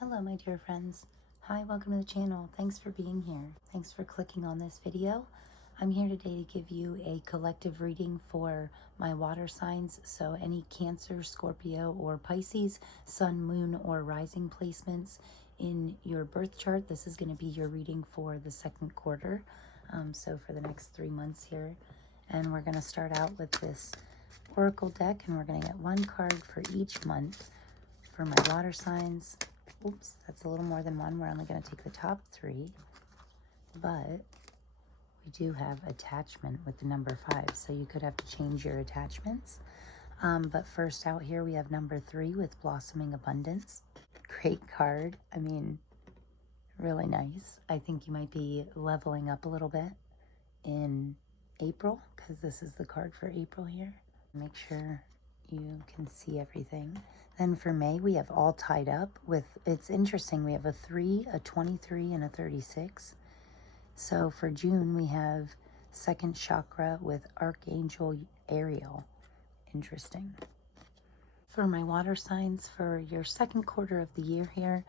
Hello, my dear friends. Hi, welcome to the channel. Thanks for being here. Thanks for clicking on this video. I'm here today to give you a collective reading for my water signs. So any Cancer, Scorpio, or Pisces, Sun, Moon, or Rising placements in your birth chart. This is going to be your reading for the second quarter. So for the next 3 months here. And we're going to start out with this Oracle deck, and we're going to get one card for each month for my water signs. Oops, that's a little more than one. We're only going to take the top 3, but we do have attachment with the number 5, so you could have to change your attachments. But first out here, we have number 3 with Blossoming Abundance. Great card. I mean, really nice. I think you might be leveling up a little bit in April, because this is the card for April here. Make sure you can see everything. Then for May, we have All Tied Up with, it's interesting, we have a 3, a 23, and a 36. So for June, we have second chakra with Archangel Ariel. Interesting. For my water signs for your second quarter of the year here,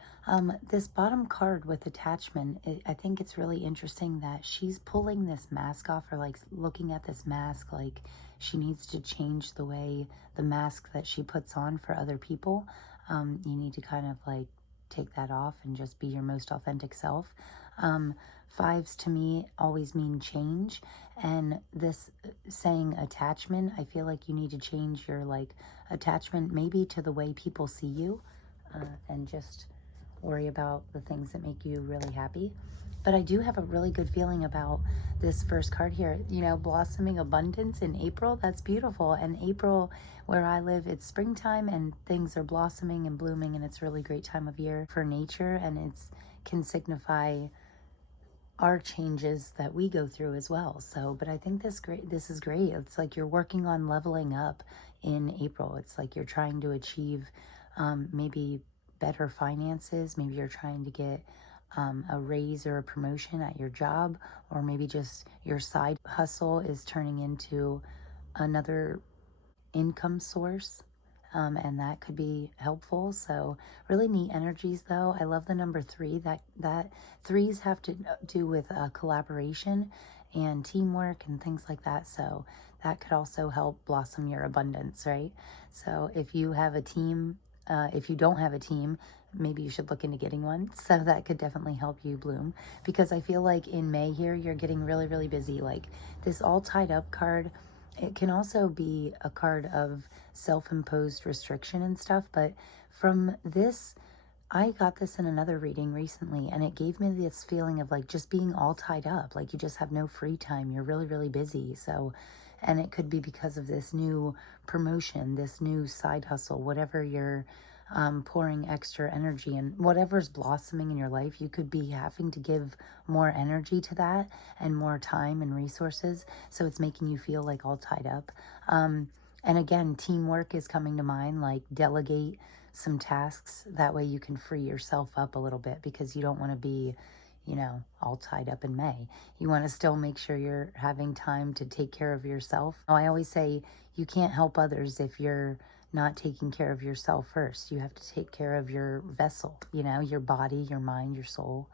this bottom card with attachment, I think it's really interesting that she's pulling this mask off, or like looking at this mask like she needs to change the way the mask that she puts on for other people. You need to kind of like take that off and just be your most authentic self. 5s to me always mean change, and this saying attachment, I feel like you need to change your like attachment maybe to the way people see you, and just worry about the things that make you really happy. But I do have a really good feeling about this first card here. You know, Blossoming Abundance in April, that's beautiful. And April, where I live, it's springtime and things are blossoming and blooming, and it's a really great time of year for nature, and it's can signify our changes that we go through as well. So, but I think this is great. It's like you're working on leveling up in April. It's like you're trying to achieve maybe better finances. Maybe you're trying to get a raise or a promotion at your job, or maybe just your side hustle is turning into another income source. And that could be helpful. So really neat energies though. I love the number 3. That 3s have to do with collaboration and teamwork and things like that. So that could also help blossom your abundance, right? So if you have a team, if you don't have a team, maybe you should look into getting one. So that could definitely help you bloom, because I feel like in May here, you're getting really, really busy. Like this All Tied Up card, it can also be a card of self-imposed restriction and stuff, but from this, I got this in another reading recently, and it gave me this feeling of like just being all tied up, like you just have no free time, you're really, really busy. So, and it could be because of this new promotion, this new side hustle, whatever you're pouring extra energy and whatever's blossoming in your life, you could be having to give more energy to that and more time and resources. So it's making you feel like all tied up. And again, teamwork is coming to mind, like delegate some tasks. That way you can free yourself up a little bit, because you don't want to be, you know, all tied up in May. You want to still make sure you're having time to take care of yourself. I always say you can't help others if you're not taking care of yourself first. You have to take care of your vessel, you know, your body, your mind, your soul.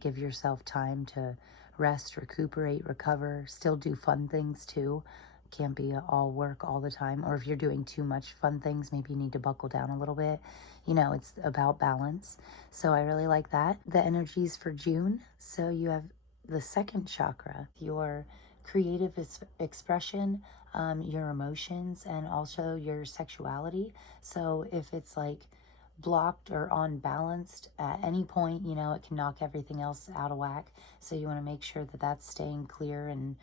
Give yourself time to rest, recuperate, recover, still do fun things too. Can't be all work all the time. Or if you're doing too much fun things, maybe you need to buckle down a little bit. You know, it's about balance. So I really like that. The energies for June. So you have the second chakra, your creative expression, your emotions, and also your sexuality. So if it's like blocked or unbalanced at any point, you know, it can knock everything else out of whack. So you want to make sure that that's staying clear. And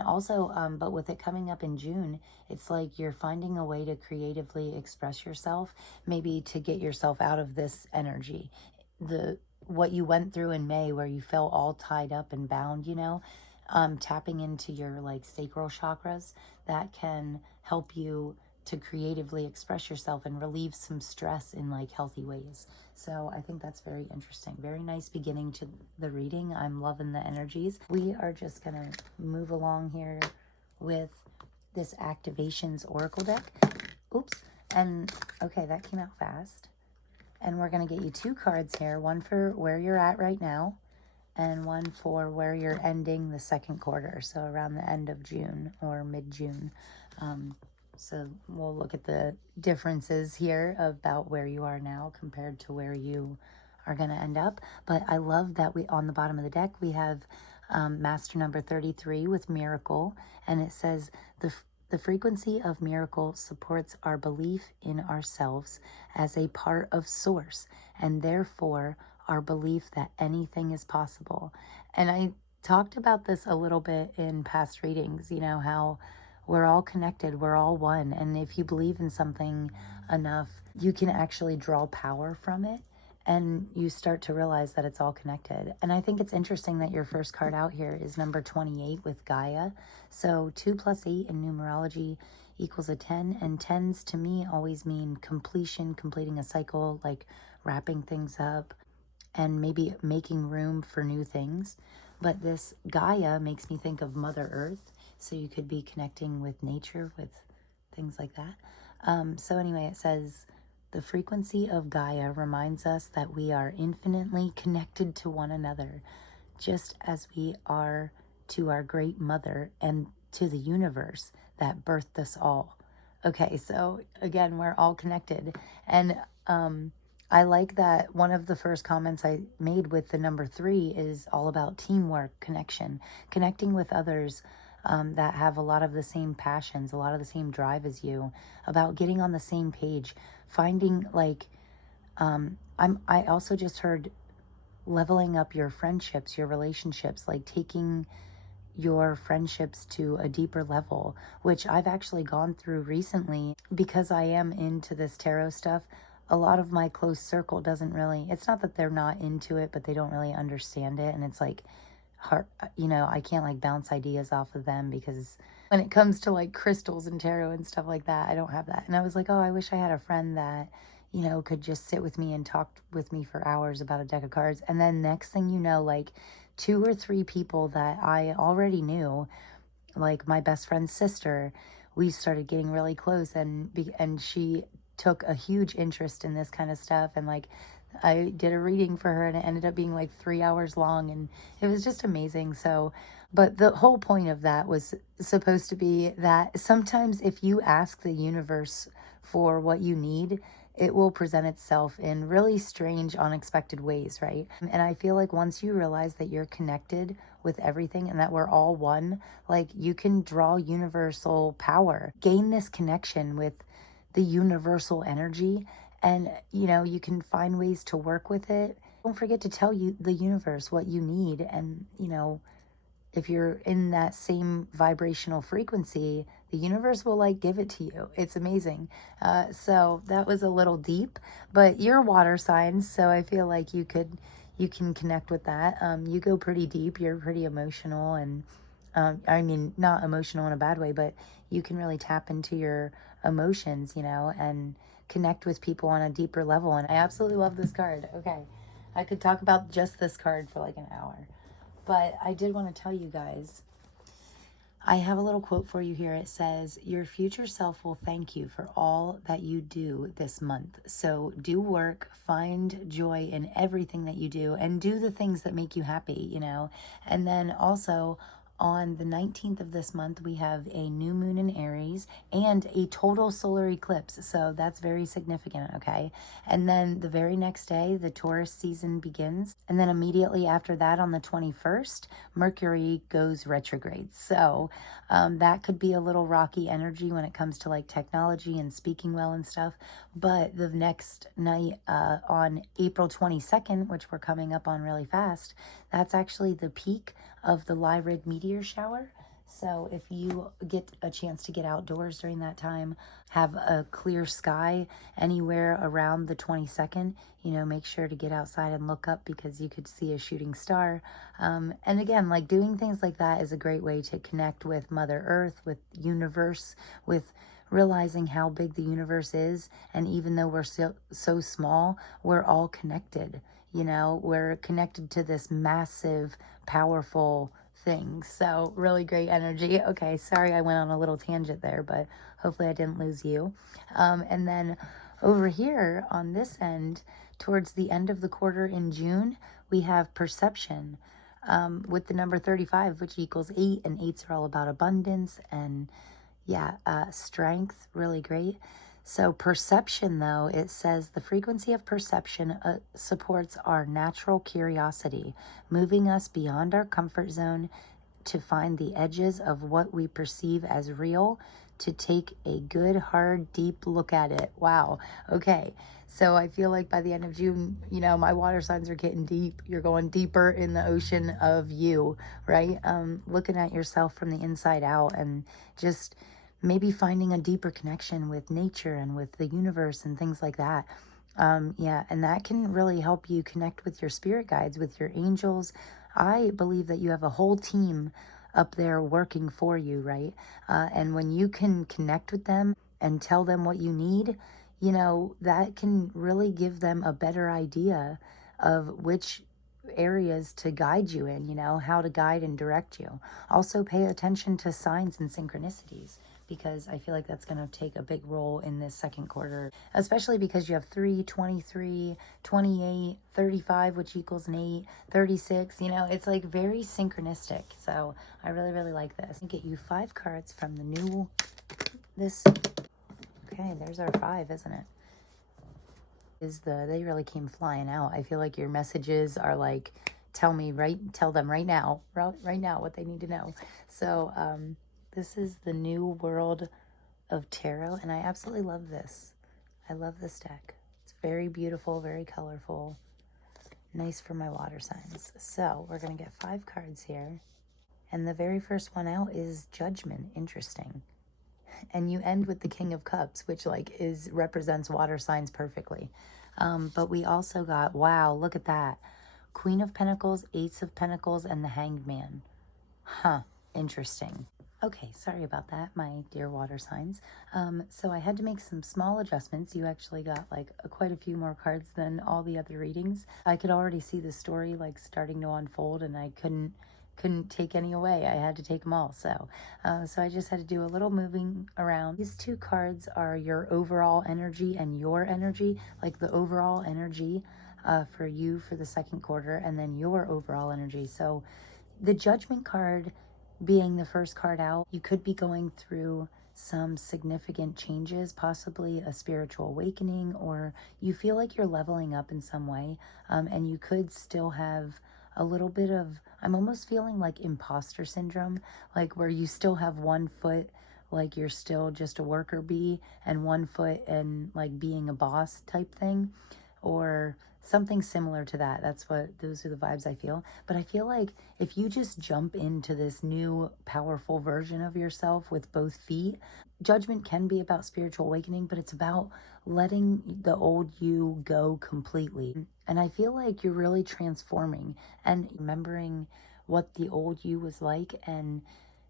also, but with it coming up in June, it's like you're finding a way to creatively express yourself, maybe to get yourself out of this energy. What you went through in May, where you felt all tied up and bound, you know, tapping into your like sacral chakras, that can help you to creatively express yourself and relieve some stress in like healthy ways. So I think that's very interesting. Very nice beginning to the reading. I'm loving the energies. We are just gonna move along here with this Activations Oracle deck. Oops. And okay, that came out fast. And we're going to get you 2 cards here, one for where you're at right now and one for where you're ending the second quarter, so around the end of June or mid-June. So we'll look at the differences here about where you are now compared to where you are going to end up. But I love that we, on the bottom of the deck, we have master number 33 with miracle, and it says the frequency of miracle supports our belief in ourselves as a part of source, and therefore our belief that anything is possible. And I talked about this a little bit in past readings, you know, how we're all connected, we're all one. And if you believe in something enough, you can actually draw power from it. And you start to realize that it's all connected. And I think it's interesting that your first card out here is number 28 with Gaia. So 2 plus 8 in numerology equals a 10. And 10s to me always mean completion, completing a cycle, like wrapping things up and maybe making room for new things. But this Gaia makes me think of Mother Earth. So you could be connecting with nature, with things like that. So anyway, it says, the frequency of Gaia reminds us that we are infinitely connected to one another, just as we are to our great mother and to the universe that birthed us all. Okay, so again, we're all connected. And I like that one of the first comments I made with the number 3 is all about teamwork, connection, connecting with others that have a lot of the same passions, a lot of the same drive as you, about getting on the same page, finding like, I also just heard leveling up your friendships, your relationships, like taking your friendships to a deeper level, which I've actually gone through recently because I am into this tarot stuff. A lot of my close circle doesn't really, it's not that they're not into it, but they don't really understand it. And it's like, hard, you know, I can't like bounce ideas off of them because when it comes to like crystals and tarot and stuff like that, I don't have that. And I was like, oh, I wish I had a friend that, you know, could just sit with me and talk with me for hours about a deck of cards. And then next thing you know, like 2 or 3 people that I already knew, like my best friend's sister, we started getting really close, and she took a huge interest in this kind of stuff. And like I did a reading for her and it ended up being like 3 hours long, and it was just amazing. So, but the whole point of that was supposed to be that sometimes if you ask the universe for what you need, it will present itself in really strange, unexpected ways, right? And I feel like once you realize that you're connected with everything and that we're all one, like you can draw universal power, gain this connection with the universal energy, and you know, you can find ways to work with it. Don't forget to tell you the universe what you need, and you know, if you're in that same vibrational frequency, the universe will like give it to you. It's amazing. So that was a little deep, but you're water signs, so I feel like you can connect with that. You go pretty deep. You're pretty emotional, and I mean, not emotional in a bad way, but you can really tap into your emotions, you know, and connect with people on a deeper level. And I absolutely love this card. Okay, I could talk about just this card for like an hour. But I did want to tell you guys, I have a little quote for you here. It says, your future self will thank you for all that you do this month. So do work, find joy in everything that you do, and do the things that make you happy, you know. And then also on the 19th of this month, we have a new moon in Aries and a total solar eclipse. So that's very significant, okay? And then the very next day, the Taurus season begins. And then immediately after that, on the 21st, Mercury goes retrograde. So that could be a little rocky energy when it comes to like technology and speaking well and stuff. But the next night on April 22nd, which we're coming up on really fast, that's actually the peak of the Lyrid meteor shower. So if you get a chance to get outdoors during that time, have a clear sky anywhere around the 22nd, you know, make sure to get outside and look up because you could see a shooting star. And again, like doing things like that is a great way to connect with Mother Earth, with universe, with realizing how big the universe is. And even though we're so small, we're all connected. You know, we're connected to this massive, powerful thing. So really great energy. Okay, sorry I went on a little tangent there, but hopefully I didn't lose you. And then Over here on this end, towards the end of the quarter in June, we have perception with the number 35, which equals 8, and 8s are all about abundance and strength, really great. So perception, though, it says the frequency of perception supports our natural curiosity, moving us beyond our comfort zone to find the edges of what we perceive as real, to take a good, hard, deep look at it. Wow. Okay. So I feel like by the end of June, you know, my water signs are getting deep. You're going deeper in the ocean of you, right? Looking at yourself from the inside out and just maybe finding a deeper connection with nature and with the universe and things like that. And that can really help you connect with your spirit guides, with your angels. I believe that you have a whole team up there working for you, right? And when you can connect with them and tell them what you need, you know, that can really give them a better idea of which areas to guide you in, you know, how to guide and direct you. Also pay attention to signs and synchronicities, because I feel like that's going to take a big role in this second quarter, especially because you have 3, 23, 28, 35, which equals an 8, 36, you know, it's like very synchronistic. So I really, really like this. I'll get you 5 cards from the new, okay, there's our 5, isn't it? They really came flying out. I feel like your messages are like, tell them right now what they need to know. So this is the New World of Tarot, and I absolutely love this. I love this deck. It's very beautiful, very colorful, nice for my water signs. So we're going to get 5 cards here, and the very first one out is Judgment. Interesting. And you end with the King of Cups, which like represents water signs perfectly. But we also got, wow, look at that, Queen of Pentacles, Ace of Pentacles, and the Hanged Man. Interesting. Okay, sorry about that, my dear water signs. So I had to make some small adjustments. You actually got like quite a few more cards than all the other readings. I could already see the story like starting to unfold, and I couldn't take any away. I had to take them all. So I just had to do a little moving around. These 2 cards are your overall energy and your energy, like the overall energy for you for the second quarter, and then your overall energy. So the Judgment card being the first card out, you could be going through some significant changes, possibly a spiritual awakening, or you feel like you're leveling up in some way, and you could still have a little bit of, I'm almost feeling like imposter syndrome, like where you still have one foot like you're still just a worker bee, and one foot in like being a boss type thing, or something similar to that. Those are the vibes I feel. But I feel like if you just jump into this new powerful version of yourself with both feet, Judgment can be about spiritual awakening, but it's about letting the old you go completely. And I feel like you're really transforming and remembering what the old you was like, and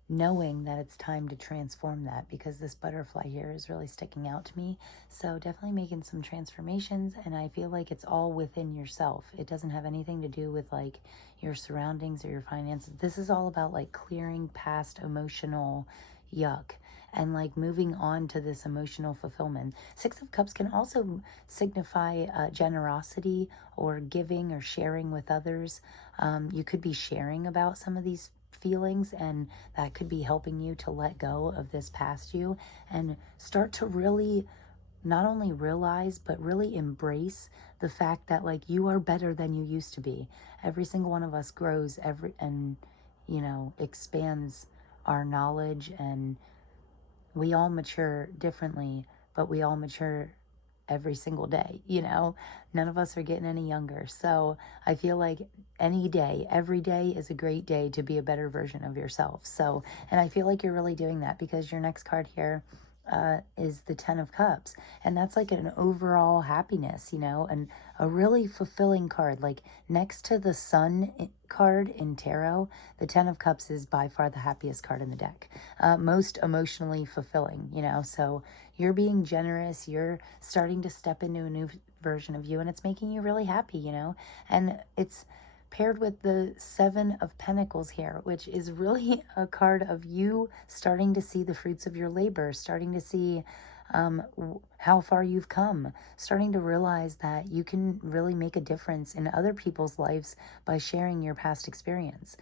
knowing that it's time to transform that, because this butterfly here is really sticking out to me. So definitely making some transformations, and I feel like it's all within yourself. It doesn't have anything to do with like your surroundings or your finances. This is all about like clearing past emotional yuck and like moving on to this emotional fulfillment. 6 of Cups can also signify generosity or giving or sharing with others. You could be sharing about some of these feelings, and that could be helping you to let go of this past you and start to really not only realize but really embrace the fact that like you are better than you used to be. Every single one of us grows and you know, expands our knowledge, and we all mature differently, but we all mature every single day, you know? None of us are getting any younger. So I feel like any day, every day is a great day to be a better version of yourself. So, and I feel like you're really doing that, because your next card here is the 10 of Cups. And that's like an overall happiness, you know, and a really fulfilling card. Like next to the Sun card in tarot, the 10 of Cups is by far the happiest card in the deck. Most emotionally fulfilling, you know. So you're being generous, you're starting to step into a new version of you, and it's making you really happy, you know. And it's paired with the 7 of Pentacles here, which is really a card of you starting to see the fruits of your labor, starting to see how far you've come, starting to realize that you can really make a difference in other people's lives by sharing your past experience.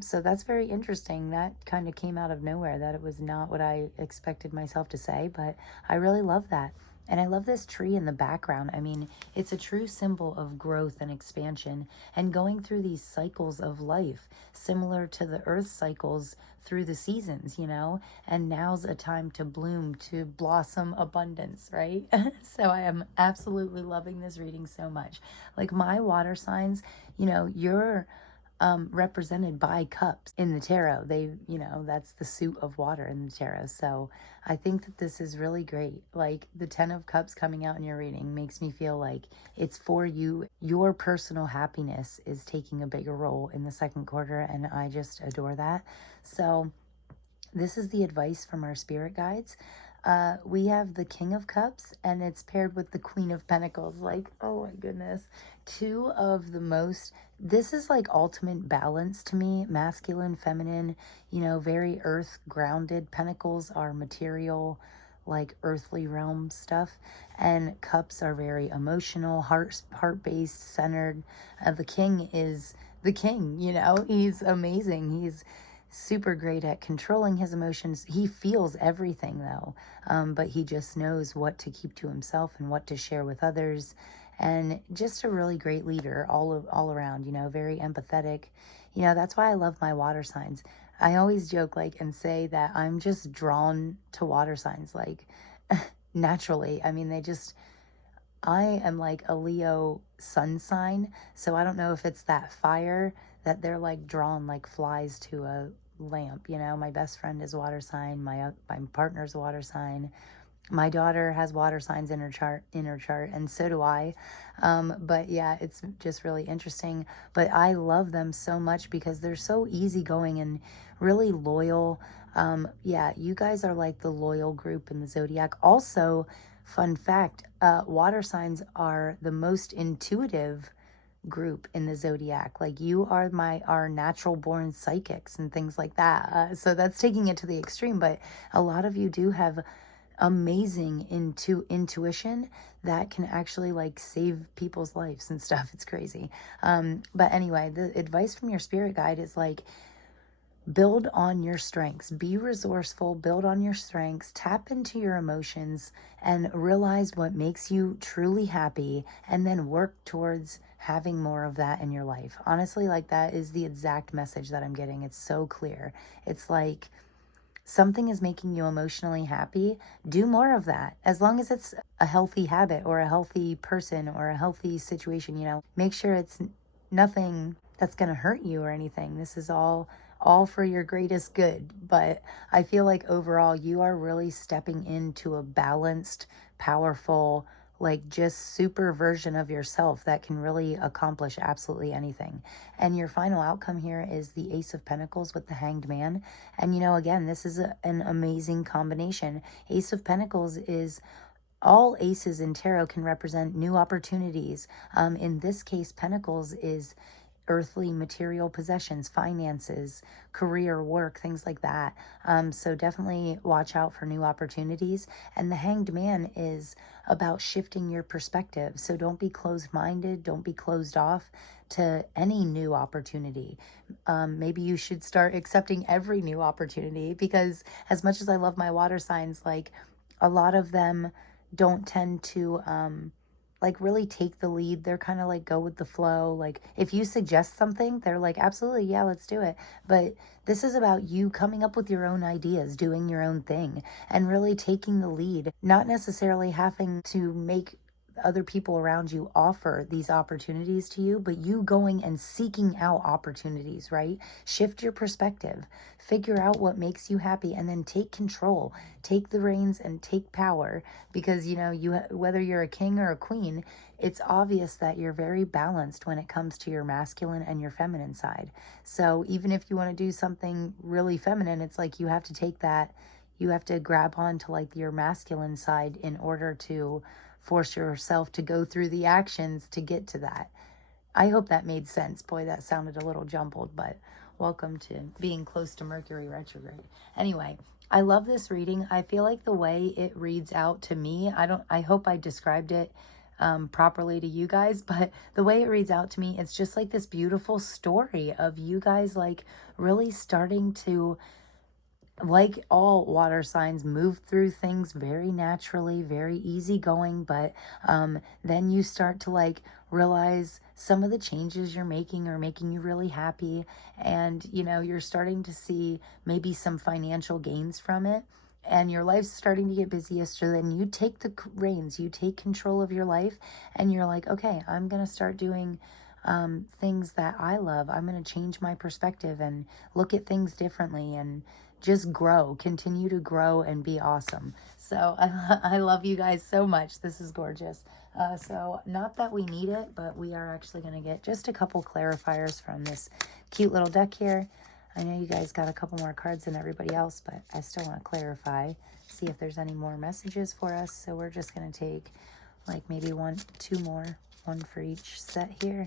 So that's very interesting. That kind of came out of nowhere. That it was not what I expected myself to say, but I really love that. And I love this tree in the background. I mean, it's a true symbol of growth and expansion and going through these cycles of life, similar to the earth cycles through the seasons, you know? And now's a time to bloom, to blossom abundance, right? So I am absolutely loving this reading so much. Like my water signs, you know, you're represented by cups in the tarot. They, you know, that's the suit of water in the tarot. So I think that this is really great. Like the 10 of Cups coming out in your reading makes me feel like it's for you. Your personal happiness is taking a bigger role in the second quarter, and I just adore that. So this is the advice from our spirit guides. We have the King of Cups, and it's paired with the Queen of Pentacles. Like, oh my goodness. Two of the most, this is like ultimate balance to me. Masculine, feminine, you know, very earth grounded. Pentacles are material, like earthly realm stuff, and cups are very emotional, heart-based, centered. The king is the king, you know. He's amazing. He's super great at controlling his emotions. He feels everything though, but he just knows what to keep to himself and what to share with others. And just a really great leader all around, you know, very empathetic. You know, that's why I love my water signs. I always joke like and say that I'm just drawn to water signs like naturally. I mean, I am like a Leo sun sign, so I don't know if it's that fire that they're like drawn like flies to a lamp. You know, my best friend is water sign, my partner's water sign. My daughter has water signs in her chart, and so do I. But yeah, it's just really interesting. But I love them so much because they're so easygoing and really loyal. Yeah, you guys are like the loyal group in the zodiac. Also, fun fact, water signs are the most intuitive group in the zodiac. Like you are our natural born psychics and things like that. So that's taking it to the extreme, but a lot of you do have amazing intuition that can actually like save people's lives and stuff. It's crazy. But anyway, the advice from your spirit guide is like, build on your strengths, be resourceful, build on your strengths, tap into your emotions, and realize what makes you truly happy, and then work towards having more of that in your life. Honestly, like that is the exact message that I'm getting. It's so clear. It's like, something is making you emotionally happy, do more of that. As long as it's a healthy habit or a healthy person or a healthy situation, you know, make sure it's nothing that's going to hurt you or anything. This is all for your greatest good. But I feel like overall you are really stepping into a balanced, powerful, like just super version of yourself that can really accomplish absolutely anything. And your final outcome here is the Ace of Pentacles with the Hanged Man. And you know, again, this is an amazing combination. Ace of Pentacles is, all aces in tarot can represent new opportunities. In this case, Pentacles is earthly material possessions, finances, career, work, things like that. So definitely watch out for new opportunities. And the Hanged Man is about shifting your perspective. So don't be closed-minded. Don't be closed off to any new opportunity. Maybe you should start accepting every new opportunity, because as much as I love my water signs, like a lot of them don't tend to like really take the lead. They're kind of like go with the flow. Like if you suggest something, they're like, absolutely, yeah, let's do it. But this is about you coming up with your own ideas, doing your own thing, and really taking the lead, not necessarily having to make other people around you offer these opportunities to you, but you going and seeking out opportunities, right? Shift your perspective, figure out what makes you happy, and then take control, take the reins and take power. Because you know, whether you're a king or a queen, it's obvious that you're very balanced when it comes to your masculine and your feminine side. So even if you want to do something really feminine, it's like you have to take that, you have to grab on to like your masculine side in order to force yourself to go through the actions to get to that. I hope that made sense. Boy, that sounded a little jumbled, but welcome to being close to Mercury retrograde. Anyway, I love this reading. I feel like the way it reads out to me, I hope I described it properly to you guys, but the way it reads out to me, it's just like this beautiful story of you guys like really starting to, like all water signs, move through things very naturally, very easygoing, but then you start to like realize some of the changes you're making are making you really happy, and you know, you're starting to see maybe some financial gains from it, and your life's starting to get busier. So then you take the reins, you take control of your life, and you're like, okay, I'm gonna start doing things that I love. I'm going to change my perspective and look at things differently and just grow, continue to grow and be awesome. So I love you guys so much. This is gorgeous. So not that we need it, but we are actually going to get just a couple clarifiers from this cute little deck here. I know you guys got a couple more cards than everybody else, but I still want to clarify, see if there's any more messages for us. So we're just going to take like maybe two more, one for each set here.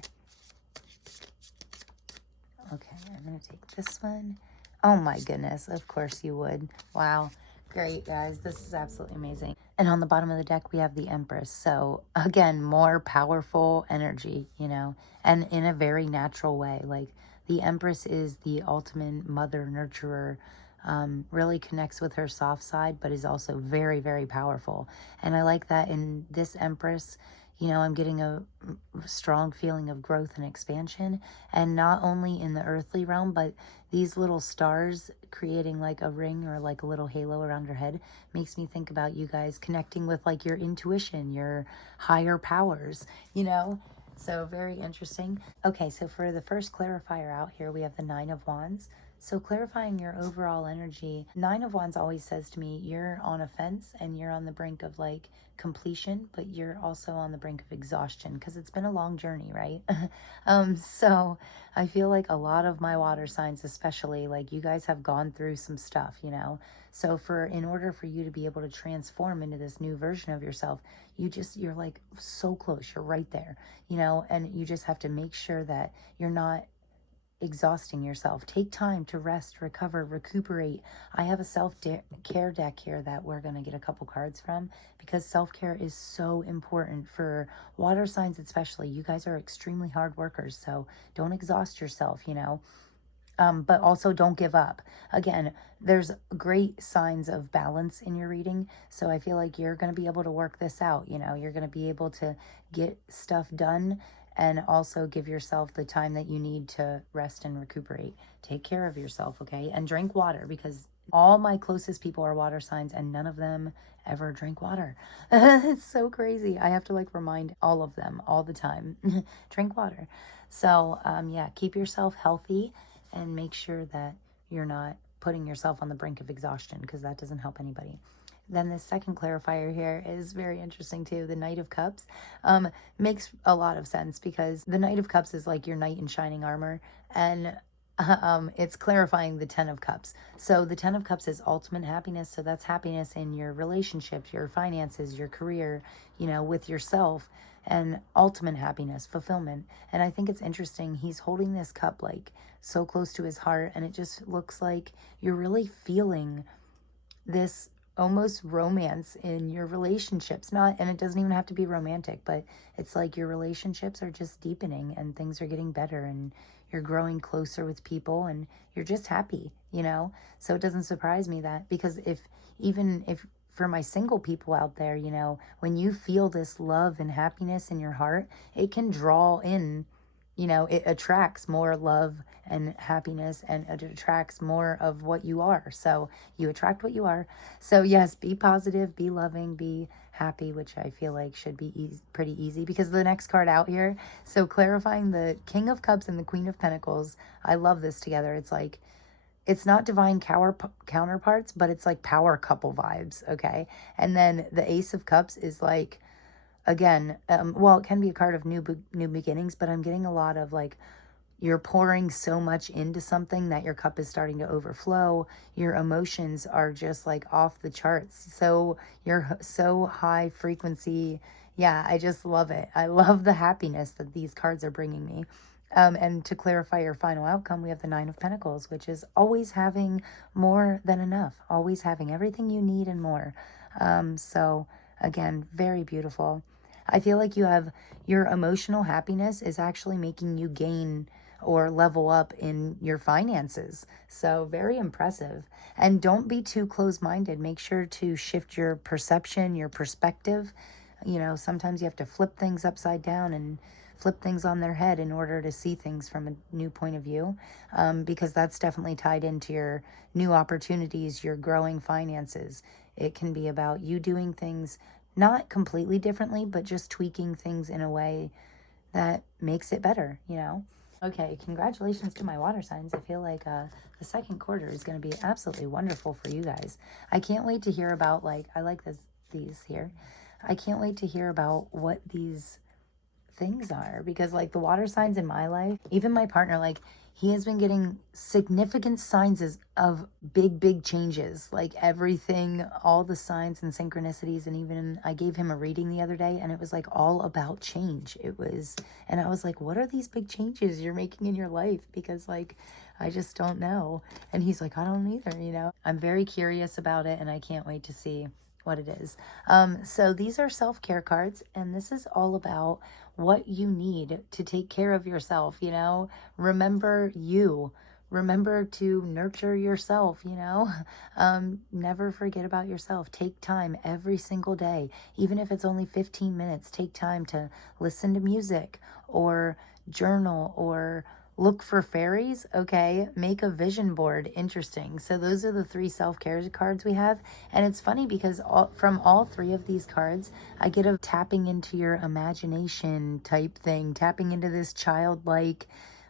Okay, I'm going to take this one. Oh my goodness, of course you would. Wow, great guys, this is absolutely amazing. And on the bottom of the deck, we have the Empress. So again, more powerful energy, you know, and in a very natural way. Like the Empress is the ultimate mother nurturer, really connects with her soft side, but is also very, very powerful. And I like that in this Empress, you know, I'm getting a strong feeling of growth and expansion, and not only in the earthly realm, but these little stars creating like a ring or like a little halo around your head makes me think about you guys connecting with like your intuition, your higher powers, you know? So very interesting. Okay, so for the first clarifier out here, we have the Nine of Wands. So clarifying your overall energy, Nine of Wands always says to me, you're on a fence and you're on the brink of like completion, but you're also on the brink of exhaustion because it's been a long journey, right? So I feel like a lot of my water signs, especially, like you guys have gone through some stuff, you know? So in order for you to be able to transform into this new version of yourself, you're like so close, you're right there, you know, and you just have to make sure that you're not exhausting yourself. Take time to rest, recover, recuperate. I have a self-care deck here that we're going to get a couple cards from because self-care is so important for water signs, especially. You guys are extremely hard workers, so don't exhaust yourself, you know. But also don't give up. Again, there's great signs of balance in your reading. So I feel like you're going to be able to work this out. You know, you're going to be able to get stuff done and also give yourself the time that you need to rest and recuperate. Take care of yourself, okay? And drink water, because all my closest people are water signs and none of them ever drink water. It's so crazy. I have to like remind all of them all the time. Drink water. So yeah, keep yourself healthy and make sure that you're not putting yourself on the brink of exhaustion, because that doesn't help anybody. Then the second clarifier here is very interesting too. The Knight of Cups makes a lot of sense because the Knight of Cups is like your knight in shining armor, and it's clarifying the Ten of Cups. So the Ten of Cups is ultimate happiness. So that's happiness in your relationships, your finances, your career, you know, with yourself, and ultimate happiness, fulfillment. And I think it's interesting. He's holding this cup like so close to his heart, and it just looks like you're really feeling this almost romance in your relationships. And it doesn't even have to be romantic, but it's like your relationships are just deepening and things are getting better and you're growing closer with people and you're just happy, you know? So it doesn't surprise me that, because even if for my single people out there, you know, when you feel this love and happiness in your heart, it can draw in, you know, it attracts more love and happiness, and it attracts more of what you are. So you attract what you are. So yes, be positive, be loving, be happy, which I feel like should be pretty easy, because the next card out here, so clarifying the King of Cups and the Queen of Pentacles, I love this together. It's like, it's not divine counterparts, but it's like power couple vibes, okay? And then the Ace of Cups is like, again, well, it can be a card of new beginnings, but I'm getting a lot of like, you're pouring so much into something that your cup is starting to overflow. Your emotions are just like off the charts. So you're so high frequency. Yeah, I just love it. I love the happiness that these cards are bringing me. And to clarify your final outcome, we have the Nine of Pentacles, which is always having more than enough, always having everything you need and more. So again, very beautiful. I feel like you have your emotional happiness is actually making you gain or level up in your finances. So very impressive. And don't be too close-minded. Make sure to shift your perception, your perspective. You know, sometimes you have to flip things upside down and flip things on their head in order to see things from a new point of view, because that's definitely tied into your new opportunities, your growing finances. It can be about you doing things not completely differently, but just tweaking things in a way that makes it better, you know? Okay, congratulations to my water signs. I feel like the second quarter is going to be absolutely wonderful for you guys. I can't wait to hear about, like, I like these here. I can't wait to hear about what these things are, because like the water signs in my life, even my partner, like he has been getting significant signs of big changes, like everything, all the signs and synchronicities. And even I gave him a reading the other day and it was like all about change. It was, and I was like, what are these big changes you're making in your life? Because like I just don't know. And he's like, I don't either, you know. I'm very curious about it and I can't wait to see what it is. So these are self-care cards, and this is all about what you need to take care of yourself, you know. Remember you. Remember to nurture yourself, you know. Never forget about yourself. Take time every single day, even if it's only 15 minutes. Take time to listen to music or journal or look for fairies. Okay, make a vision board. Interesting. So those are the three self-care cards we have. And it's funny because from all three of these cards, I get a tapping into your imagination type thing, tapping into this childlike,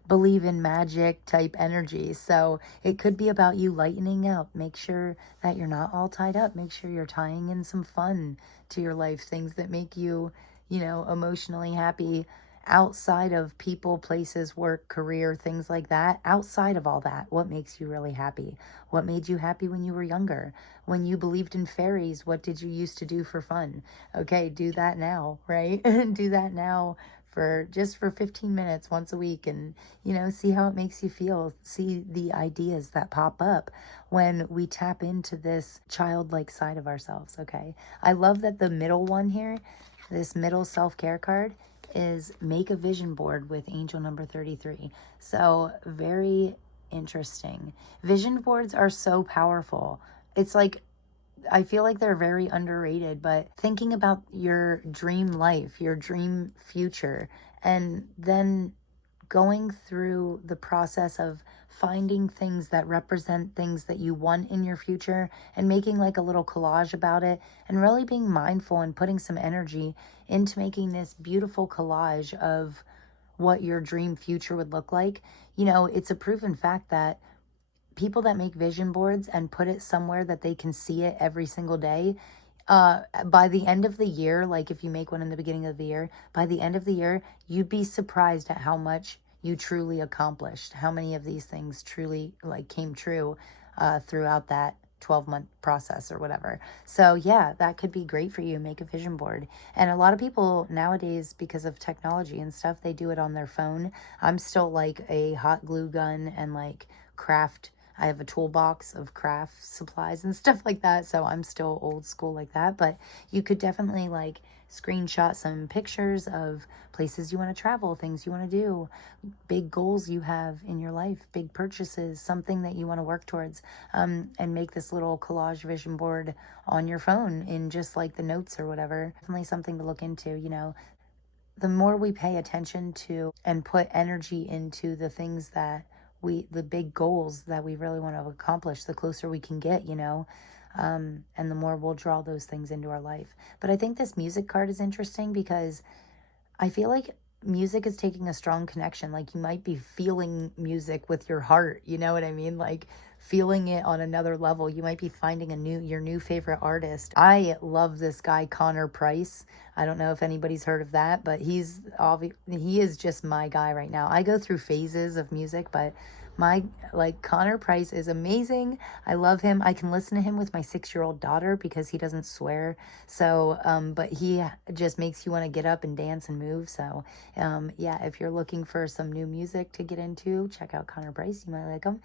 believe in magic type energy. So it could be about you lightening up. Make sure that you're not all tied up. Make sure you're tying in some fun to your life, things that make you, you know, emotionally happy outside of people, places, work, career, things like that. Outside of all that, what makes you really happy? What made you happy when you were younger? When you believed in fairies, what did you used to do for fun? Okay, do that now, right? Do that now for just for 15 minutes once a week, and you know, see how it makes you feel. See the ideas that pop up when we tap into this childlike side of ourselves. Okay, I love that the middle one here, this middle self-care card, is make a vision board with angel number 33. So very interesting. Vision boards are so powerful. It's like, I feel like they're very underrated, but thinking about your dream life, your dream future, and then going through the process of finding things that represent things that you want in your future and making like a little collage about it, and really being mindful and putting some energy into making this beautiful collage of what your dream future would look like. You know, it's a proven fact that people that make vision boards and put it somewhere that they can see it every single day, by the end of the year, like if you make one in the beginning of the year, by the end of the year, you'd be surprised at how much you truly accomplished, how many of these things truly like came true throughout that 12-month process or whatever. So yeah, that could be great for you. Make a vision board. And a lot of people nowadays, because of technology and stuff, they do it on their phone. I'm still like a hot glue gun and like craft. I have a toolbox of craft supplies and stuff like that. So I'm still old school like that. But you could definitely like screenshot some pictures of places you want to travel, things you want to do, big goals you have in your life, big purchases, something that you want to work towards, and make this little collage vision board on your phone in just like the notes or whatever. Definitely something to look into, you know. The more we pay attention to and put energy into the things that the big goals that we really want to accomplish, the closer we can get, you know, and the more we'll draw those things into our life. But I think this music card is interesting because I feel like music is taking a strong connection. Like you might be feeling music with your heart, you know what I mean? Like feeling it on another level. You might be finding your new favorite artist. I love this guy Qrtr Price. I don't know if anybody's heard of that, but he is just my guy right now. I go through phases of music, but My, like, Qrtr Price is amazing. I love him. I can listen to him with my 6-year-old daughter because he doesn't swear. So, but he just makes you want to get up and dance and move. So, yeah, if you're looking for some new music to get into, check out Qrtr Price. You might like him.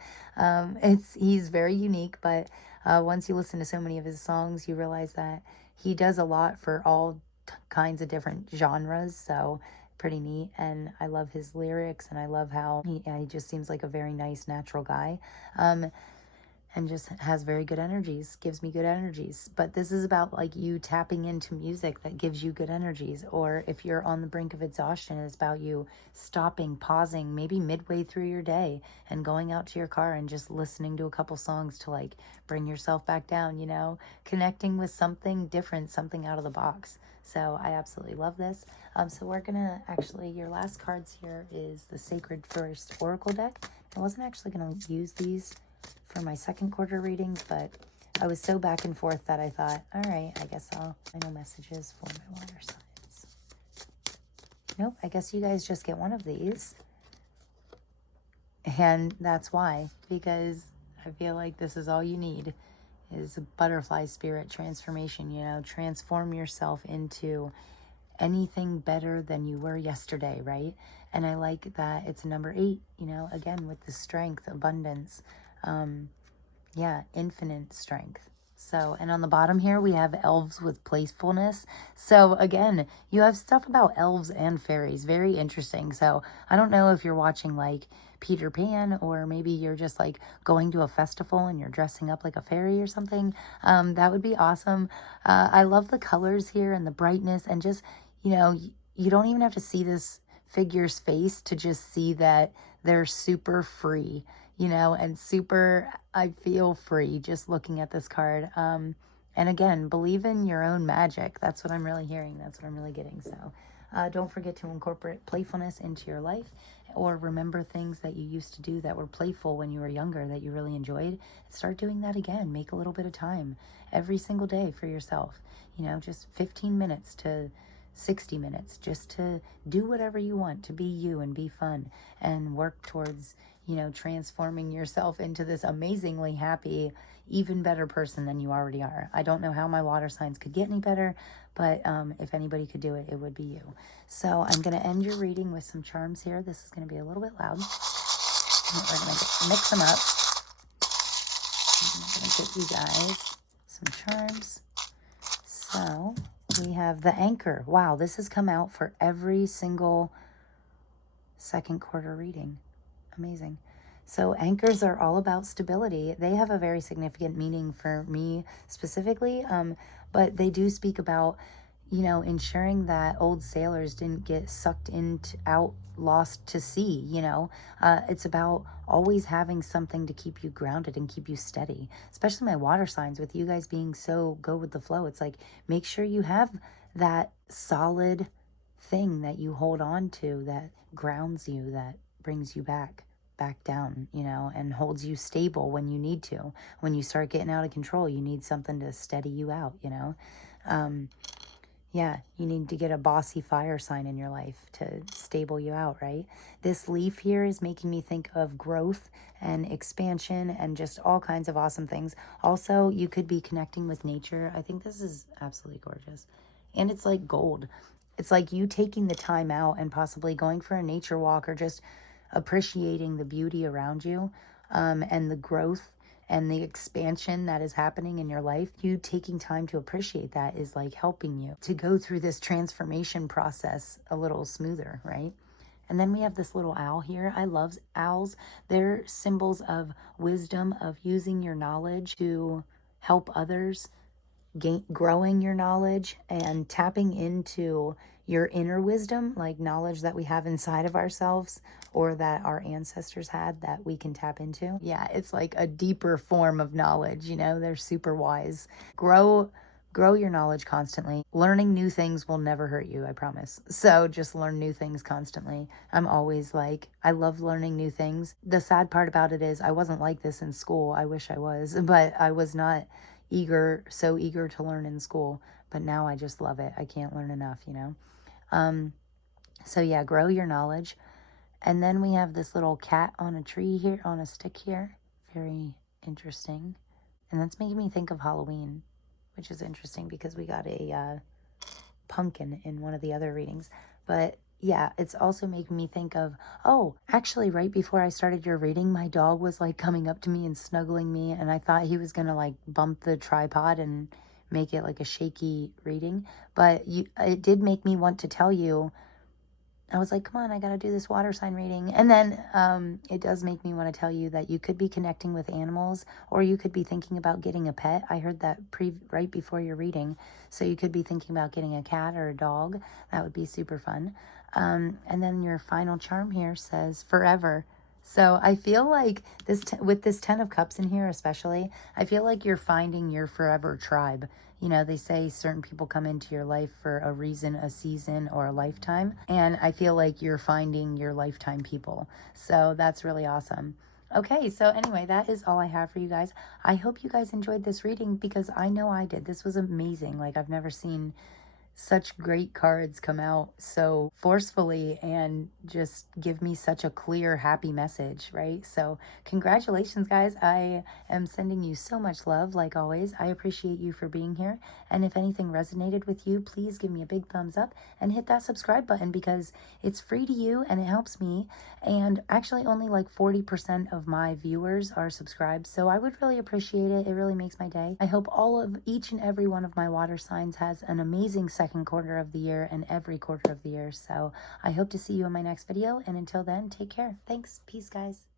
He's very unique, but once you listen to so many of his songs, you realize that he does a lot for all kinds of different genres. So pretty neat. And I love his lyrics, and I love how he just seems like a very nice, natural guy. And just has very good energies, gives me good energies. But this is about like you tapping into music that gives you good energies. Or if you're on the brink of exhaustion, it's about you stopping, pausing, maybe midway through your day and going out to your car and just listening to a couple songs to like bring yourself back down, you know, connecting with something different, something out of the box. So I absolutely love this. So we're gonna actually, your last cards here is the Sacred First Oracle deck. I wasn't actually gonna use these for my second quarter readings, but I was so back and forth that I thought, all right, I guess I know messages for my water signs. Nope, I guess you guys just get one of these. And that's why, because I feel like this is all you need is a butterfly spirit transformation, you know, transform yourself into anything better than you were yesterday, right? And I like that it's number 8, you know, again, with the strength, abundance, yeah, infinite strength. So, and on the bottom here, we have elves with playfulness. So again, you have stuff about elves and fairies. Very interesting. So I don't know if you're watching like Peter Pan, or maybe you're just like going to a festival and you're dressing up like a fairy or something. That would be awesome. I love the colors here and the brightness, and just, you know, you don't even have to see this figure's face to just see that they're super free, you know, and super, I feel free just looking at this card. And again, believe in your own magic. That's what I'm really hearing. That's what I'm really getting. So don't forget to incorporate playfulness into your life, or remember things that you used to do that were playful when you were younger that you really enjoyed. Start doing that again. Make a little bit of time every single day for yourself. You know, just 15 minutes to 60 minutes just to do whatever you want, to be you and be fun and work towards, you know, transforming yourself into this amazingly happy, even better person than you already are. I don't know how my water signs could get any better, but if anybody could do it, it would be you. So I'm going to end your reading with some charms here. This is going to be a little bit loud. We're going to mix them up. I'm going to get you guys some charms. So we have the Anchor. Wow, this has come out for every single second quarter reading. Amazing. So anchors are all about stability. They have a very significant meaning for me specifically, but they do speak about, you know, ensuring that old sailors didn't get sucked lost to sea, you know. It's about always having something to keep you grounded and keep you steady, especially my water signs with you guys being so go with the flow. It's like, make sure you have that solid thing that you hold on to that grounds you, that brings you back down, you know, and holds you stable when you need to. When you start getting out of control, you need something to steady you out, you know. Yeah, you need to get a bossy fire sign in your life to stable you out, right? This leaf here is making me think of growth and expansion and just all kinds of awesome things. Also, you could be connecting with nature. I think this is absolutely gorgeous. And it's like gold. It's like you taking the time out and possibly going for a nature walk, or just appreciating the beauty around you, and the growth and the expansion that is happening in your life. You taking time to appreciate that is like helping you to go through this transformation process a little smoother, right? And then we have this little owl here. I love owls. They're symbols of wisdom, of using your knowledge to help others, growing your knowledge and tapping into your inner wisdom, like knowledge that we have inside of ourselves or that our ancestors had that we can tap into. Yeah, it's like a deeper form of knowledge, you know, they're super wise. Grow your knowledge constantly. Learning new things will never hurt you, I promise. So just learn new things constantly. I'm always like, I love learning new things. The sad part about it is I wasn't like this in school. I wish I was, but I was not so eager to learn in school, but now I just love it. I can't learn enough, you know. So yeah, grow your knowledge. And then we have this little cat on a tree here, on a stick here. Very interesting. And that's making me think of Halloween, which is interesting because we got a pumpkin in one of the other readings. But yeah, it's also making me think of, oh, actually right before I started your reading, my dog was like coming up to me and snuggling me, and I thought he was gonna like bump the tripod and make it like a shaky reading. But it did make me want to tell you, I was like, come on, I got to do this water sign reading. And then it does make me want to tell you that you could be connecting with animals, or you could be thinking about getting a pet. I heard that right before your reading. So you could be thinking about getting a cat or a dog. That would be super fun. And then your final charm here says forever. So I feel like with this 10 of Cups in here especially, I feel like you're finding your forever tribe. You know, they say certain people come into your life for a reason, a season, or a lifetime. And I feel like you're finding your lifetime people. So that's really awesome. Okay, so anyway, that is all I have for you guys. I hope you guys enjoyed this reading because I know I did. This was amazing. Like, I've never seen such great cards come out so forcefully and just give me such a clear, happy message, right? So congratulations, guys. I am sending you so much love, like always. I appreciate you for being here. And if anything resonated with you, please give me a big thumbs up and hit that subscribe button because it's free to you and it helps me. And actually only like 40% of my viewers are subscribed, so I would really appreciate it. It really makes my day. I hope each and every one of my water signs has an amazing second quarter of the year and every quarter of the year. So I hope to see you in my next video. And until then, take care. Thanks. Peace, guys.